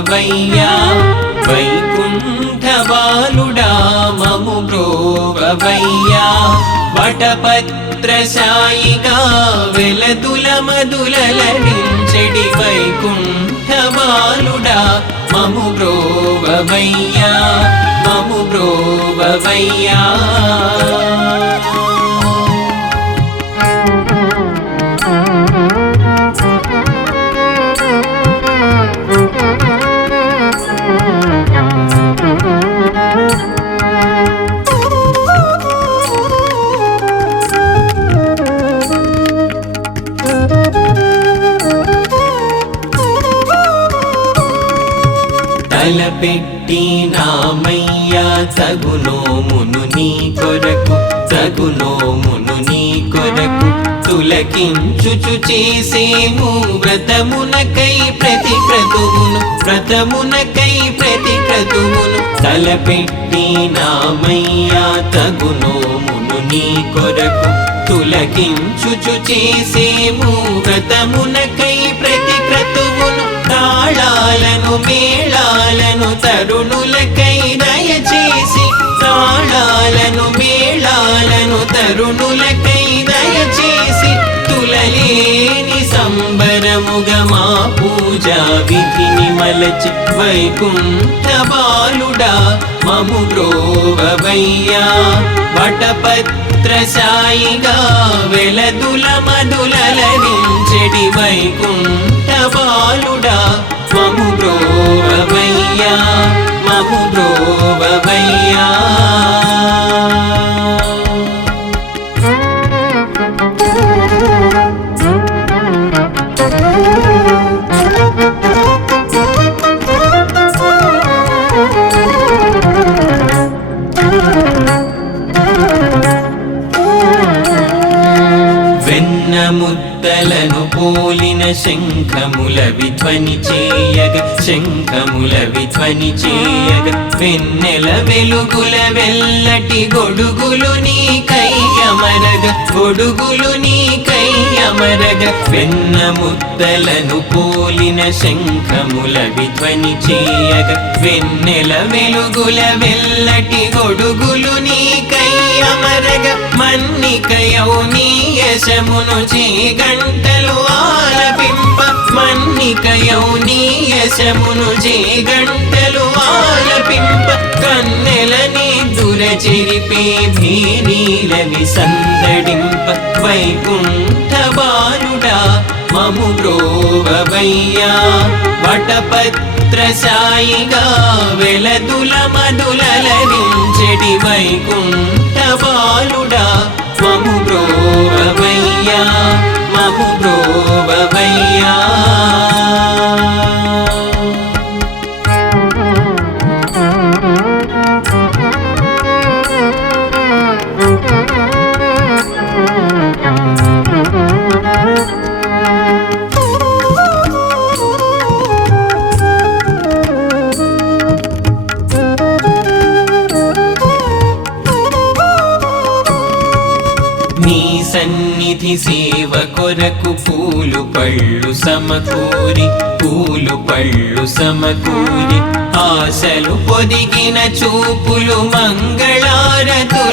బ్రోవవయ్యా వైకుంఠబాలుడా మము బ్రోవవయ్యా వటపత్రశాయిగా వెలదుల మధులలరించెడి వైకుంఠబాలుడా మము బ్రోవవయ్యా మము బ్రోవవయ్యా తలపెట్టి నామయ్యా తగునోమును నీ కొరకు తగునోమును నీ కొరకు తులకించుచు చేసేము వ్రతమునకై ప్రతి క్రతువును వ్రతమునకై ప్రతి క్రతువును తలపెట్టి నామయ్యా తగునోమును నీ కొరకు తులకించుచు చేసేము వ్రతమునకై ప్రతి క్రతువును తాళాలను మేళాలను తరుణులకై దయచేసి తాళాలను మేళాలను తరుణులకై దయచేసి తులలేని సంబరముగా మా పూజా విధిని మలచి వైకుంఠబాలుడా మము బ్రోవవయ్యా వటపత్రశాయిగా వెలదుల మధులలరించెడి వైకుంఠబాలుడా మము బ్రోవవయ్యా మము బ్రోవవయ్యా ముద్దలను పోలిన శంఖముల విధ్వని చేయగ శంఖముల విధ్వని చేయగ వెన్నెల వెలుగుల వెల్లటి గొడుగులు నీ కయ్యమరగ గొడుగులు నీ కయ్యమరగ వెన్న ముద్దలను పోలిన శంఖముల విధ్వని చేయగ వెన్నెల వెలుగుల వెల్లటి గొడుగులు నీ కయ్యమరగ మన్నికయౌ నీ యశమును గంటలు ఆలపింప మన్నికయౌ నీ యశమును గంటలు ఆలపింప కన్నెలని దురచెరిపే భీనీలని సందడింప వైకుంఠబాలుడా మము బ్రోవవయ్యా వటపత్రశాయిగా వెలదుల మధులలరించెడి వైకుంఠబాలుడా మము బ్రోవవయ్యా మము బ్రోవవయ్యా నీ సన్నిధి సేవ కొరకు పూలు పళ్ళు సమకూరి పూలు పళ్ళు సమకూరి ఆశలు పొదిగిన చూపులు మంగళారతులౌతరి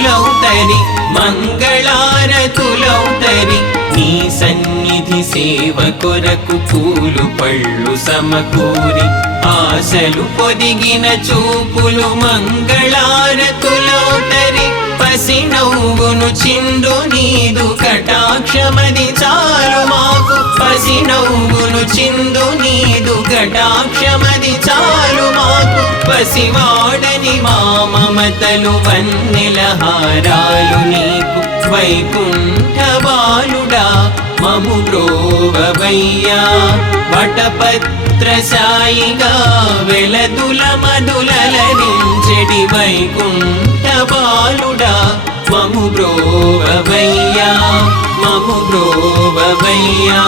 మంగళారతులౌతరి నీ సన్నిధి సేవ కొరకు పూలు పళ్ళు సమకూరి ఆశలు పొదిగిన చూపులు మంగళారతులౌతరి పసి నవ్వును చిందు నీదు కటాక్షమది చాలు మాకు పసి నవ్వును చిందు నీదు కటాక్షమది చాలు మాకు పసివాడని మా మమతలు వన్నెల హారాలు నీకు వైకుంఠబాలుడా మము బ్రోవవయ్యా వటపత్రశాయిగా వెలదుల మధులలరించెడి వైకుంఠబాలుడా మము బ్రోవవయ్యా మము బ్రోవవయ్యా